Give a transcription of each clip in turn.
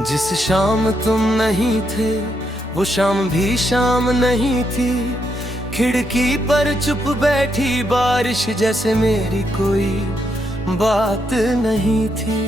जिस शाम तुम नहीं थे वो शाम भी शाम नहीं थी। खिड़की पर चुप बैठी बारिश जैसे मेरी कोई बात नहीं थी।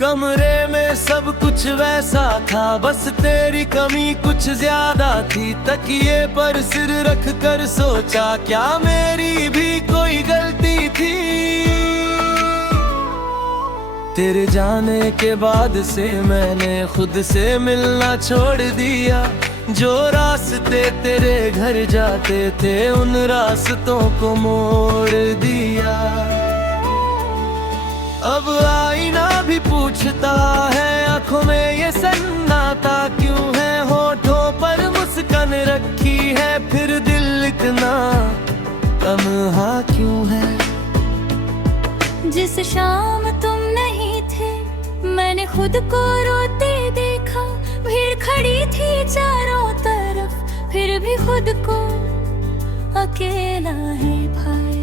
कमरे में सब कुछ वैसा था, बस तेरी कमी कुछ ज्यादा थी। तकिए पर सिर रख कर सोचा क्या मेरी भी कोई गलती थी। तेरे जाने के बाद से मैंने खुद से मिलना छोड़ दिया। जो रास्ते तेरे घर जाते थे उन रास्तों को मोड़ दिया। अब आईना भी पूछता है आंखों में ये सन्नाटा क्यों है। होठों पर मुस्कान रखी है फिर दिल इतना तन्हा क्यों है। जिस शाम तुम नहीं थे मैंने खुद को रोते देखा। भीड़ खड़ी थी चारों तरफ फिर भी खुद को अकेला है भाई।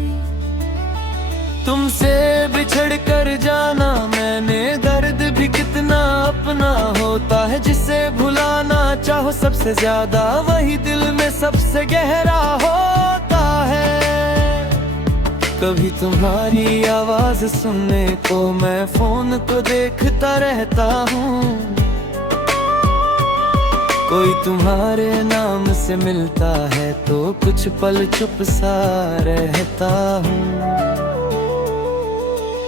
तुमसे बिछड़ कर जाना मैंने दर्द भी कितना अपना होता है। जिसे भुलाना चाहो सबसे ज्यादा वही दिल में सबसे गहरा होता है। कभी तुम्हारी आवाज सुनने को मैं फोन को देखता रहता हूँ। कोई तुम्हारे नाम से मिलता है तो कुछ पल चुप सा रहता हूँ।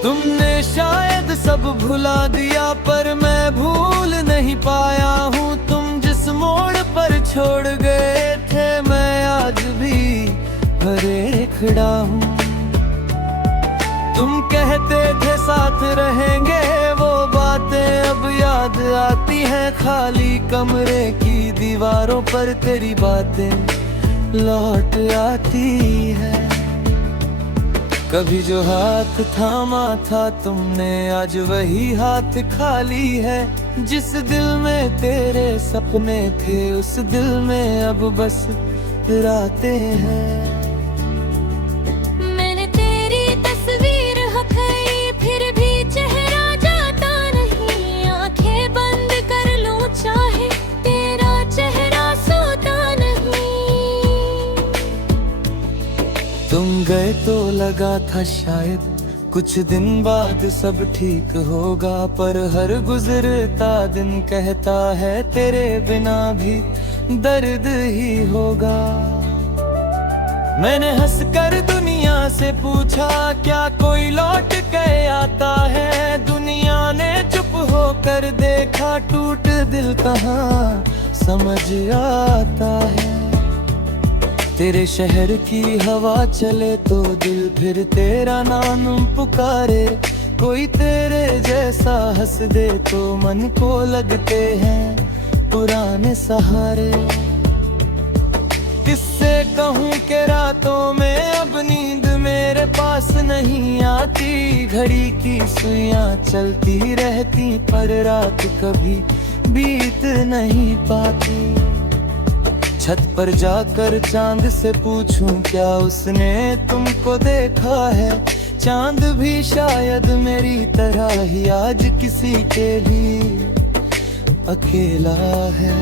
तुमने शायद सब भुला दिया पर मैं भूल नहीं पाया हूँ। तुम जिस मोड़ पर छोड़ गए थे मैं आज भी भरे खड़ा हूँ। तुम कहते थे साथ रहेंगे वो बातें अब याद आती हैं। खाली कमरे की दीवारों पर तेरी बातें लौट आती है। कभी जो हाथ थामा था तुमने आज वही हाथ खाली है। जिस दिल में तेरे सपने थे उस दिल में अब बस रातें हैं। मैंने तेरी तस्वीर हथेली फिर भी चेहरा जाता नहीं। आंखें बंद कर लूं चाहे तेरा चेहरा सोता नहीं। तुम गए तो लगा था शायद कुछ दिन बाद सब ठीक होगा। पर हर गुजरता दिन कहता है तेरे बिना भी दर्द ही होगा। मैंने हंसकर दुनिया से पूछा क्या कोई लौट के आता है। दुनिया ने चुप होकर देखा टूट दिल कहाँ समझ आता है। तेरे शहर की हवा चले तो दिल फिर तेरा नाम पुकारे। कोई तेरे जैसा हंस दे तो मन को लगते हैं पुराने सहारे। किससे कहूँ कि रातों में अब नींद मेरे पास नहीं आती। घड़ी की सुइयां चलती रहती पर रात कभी बीत नहीं पाती। छत पर जाकर चांद से पूछूं क्या उसने तुमको देखा है। चांद भी शायद मेरी तरह ही आज किसी के लिए अकेला है।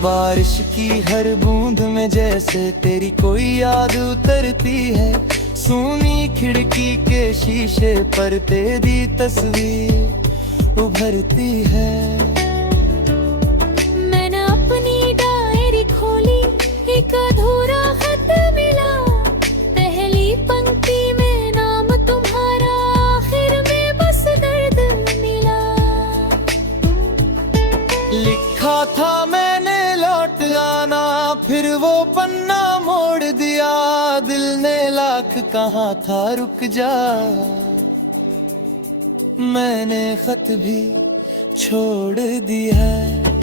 बारिश की हर बूंद में जैसे तेरी कोई याद उतरती है। सूनी खिड़की के शीशे पर तेरी तस्वीर उभरती है। मैंने अपनी डायरी खोली एक अधूरा खत मिला। पहली पंक्ति में नाम तुम्हारा आखिर में बस दर्द मिला। लिखा था मैंने लौट आना फिर वो पन्ना मोड़ दिया। दिल ने लाख कहा था रुक जा। मैंने खत भी छोड़ दिया है।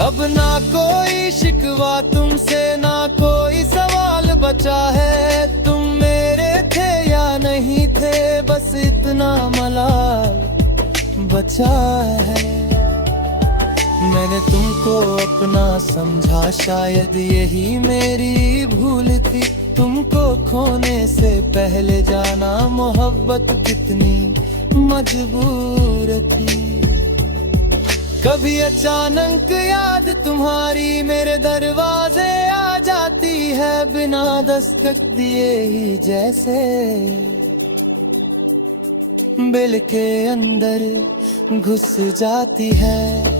अब ना कोई शिकवा तुमसे ना कोई सवाल बचा है। तुम मेरे थे या नहीं थे बस इतना मलाल बचा है। मैंने तुमको अपना समझा, शायद यही मेरी भूल थी। तुमको खोने से पहले जाना मोहब्बत कितनी मजबूर थी। कभी अचानक याद तुम्हारी मेरे दरवाजे आ जाती है, बिना दस्तक दिए ही जैसे दिल के अंदर घुस जाती है।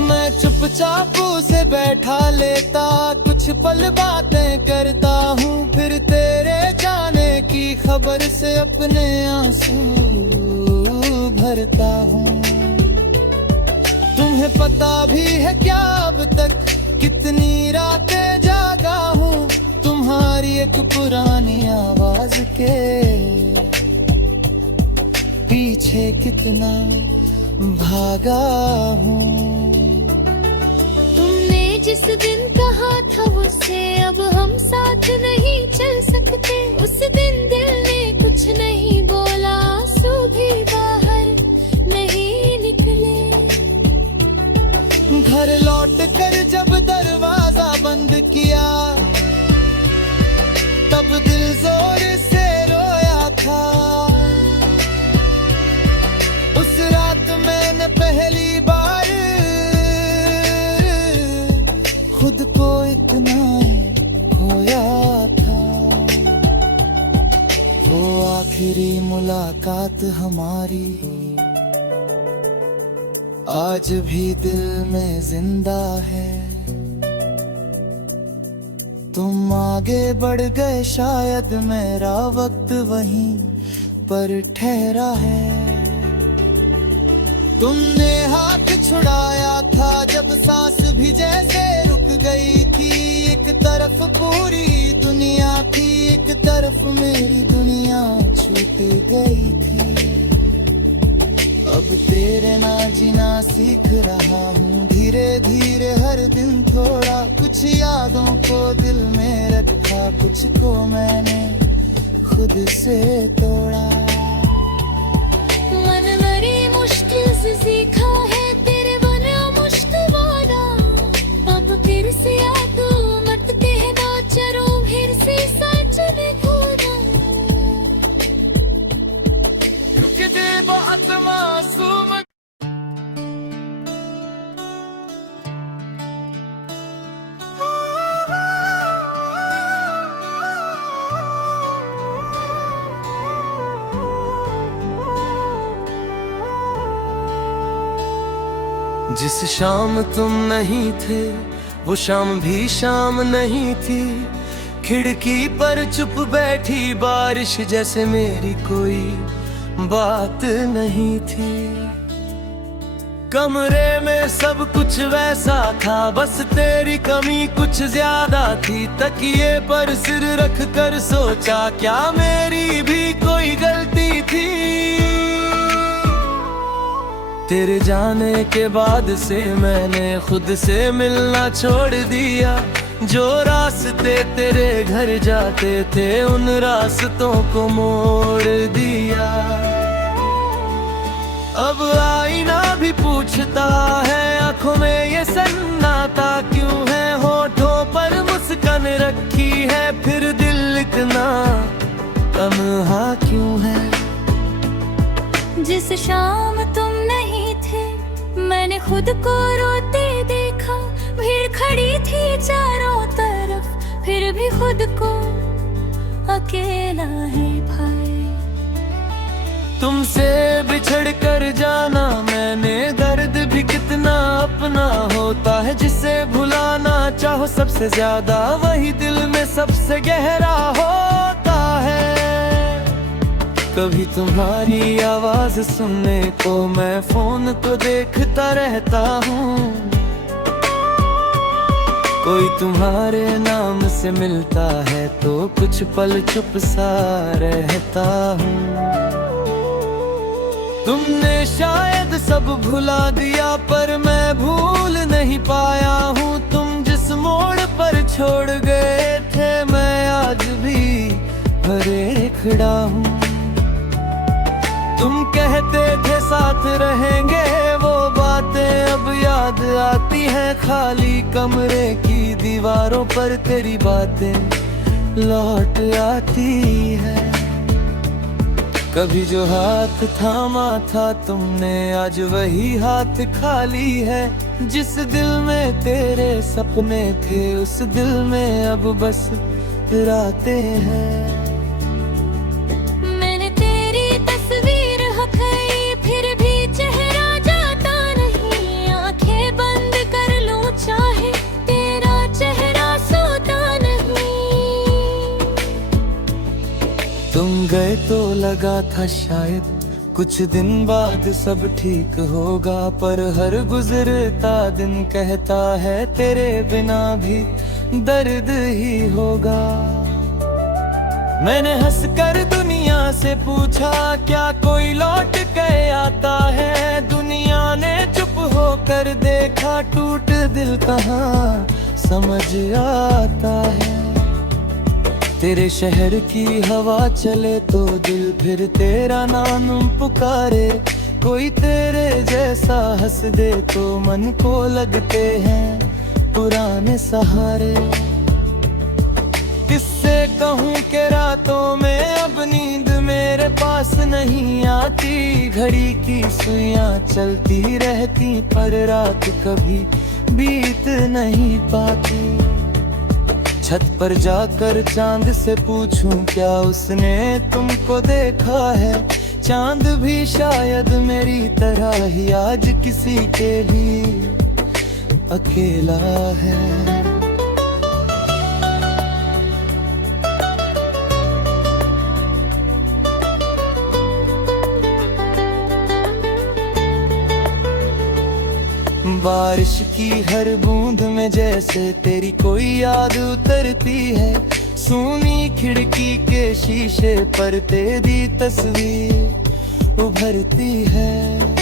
मैं चुपचाप से बैठा लेता, कुछ पल बातें करता हूँ, फिर तेरे जाने की खबर से अपने आंसू भरता हूँ। तुम्हें पता भी है क्या अब तक कितनी रातें जागा हूँ, तुम्हारी एक पुरानी आवाज के पीछे कितना भागा हूँ। जिस दिन कहा था उससे अब हम साथ नहीं चल सकते, उस दिन दिल ने कुछ नहीं बोला, आंसू भी बाहर नहीं निकले। घर लौट कर जब दरवाजा बंद किया, तब दिल जोर से रोया था। उस रात मैंने पहली बार खुद को इतना खोया था। वो आखिरी मुलाकात हमारी आज भी दिल में जिंदा है। तुम आगे बढ़ गए, शायद मेरा वक्त वहीं पर ठहरा है। तुमने हाथ छुड़ाया था जब सांस भी जैसे रुक गई थी। एक तरफ पूरी दुनिया थी, एक तरफ मेरी दुनिया छूट गई थी। अब तेरे ना जीना सीख रहा हूँ, धीरे धीरे हर दिन थोड़ा। कुछ यादों को दिल में रखा, कुछ को मैंने खुद से तोड़ा। सीखा है तेरे बना मुश्क वाला, अब फिर से यादो मत कहना, चलो फिर से सच खोना। रुक दे बहुत मासूम। जिस शाम तुम नहीं थे, वो शाम भी शाम नहीं थी। खिड़की पर चुप बैठी बारिश, जैसे मेरी कोई बात नहीं थी। कमरे में सब कुछ वैसा था, बस तेरी कमी कुछ ज्यादा थी। तकिए पर सिर रख कर सोचा, क्या मेरी भी कोई गलती थी। तेरे जाने के बाद से मैंने खुद से मिलना छोड़ दिया। जो रास्ते तेरे घर जाते थे, उन रास्तों को मोड़ दिया। अब आईना भी पूछता है, आंखों में ये सन्नाटा क्यों है। होठों पर मुस्कान रखी है, फिर दिल इतना तन्हा क्यों है। जिस शाम तुम नहीं थे, मैंने खुद को रोते देखा। भीड़ खड़ी थी चारों तरफ, फिर भी खुद को अकेला है भाई। तुमसे बिछड़ कर जाना मैंने, दर्द भी कितना अपना होता है। जिसे भुलाना चाहो सबसे ज्यादा, वही दिल में सबसे गहरा होता है। कभी तुम्हारी आवाज सुनने को मैं फोन को देखता रहता हूँ। कोई तुम्हारे नाम से मिलता है तो कुछ पल चुप सा रहता हूँ। तुमने शायद सब भुला दिया, पर मैं भूल नहीं पाया हूँ। तुम जिस मोड़ पर छोड़ गए थे, मैं आज भी भरे खड़ा हूँ। तुम कहते थे साथ रहेंगे, वो बातें याद आती है खाली कमरे की दीवारों पर तेरी बातें लौट आती है। कभी जो हाथ थामा था तुमने आज वही हाथ खाली है। जिस दिल में तेरे सपने थे उस दिल में अब बस रातें हैं। मैंने तेरी तस्वीर हथेली फिर भी चेहरा जाता नहीं। आंखें बंद कर लूं चाहे तेरा चेहरा सोता नहीं। तुम गए तो लगा था शायद कुछ दिन बाद सब ठीक होगा, पर हर गुजरता दिन कहता है तेरे बिना भी दर्द ही होगा। मैंने हंसकर दुनिया से पूछा क्या कोई लौट के आता है। दुनिया ने चुप होकर देखा टूट दिल कहाँ समझ आता है। तेरे शहर की हवा चले तो दिल फिर तेरा नाम पुकारे। कोई तेरे जैसा हंस दे तो मन को लगते हैं पुराने सहारे। किससे कहूँ कि रातों में अब नींद मेरे पास नहीं आती। घड़ी की सुइयां चलती रहती पर रात कभी बीत नहीं पाती। छत पर जाकर चांद से पूछूं क्या उसने तुमको देखा है। चांद भी शायद मेरी तरह ही आज किसी के लिए अकेला है। बारिश की हर बूंद में जैसे तेरी कोई याद उतरती है। सूनी खिड़की के शीशे पर तेरी तस्वीर उभरती है।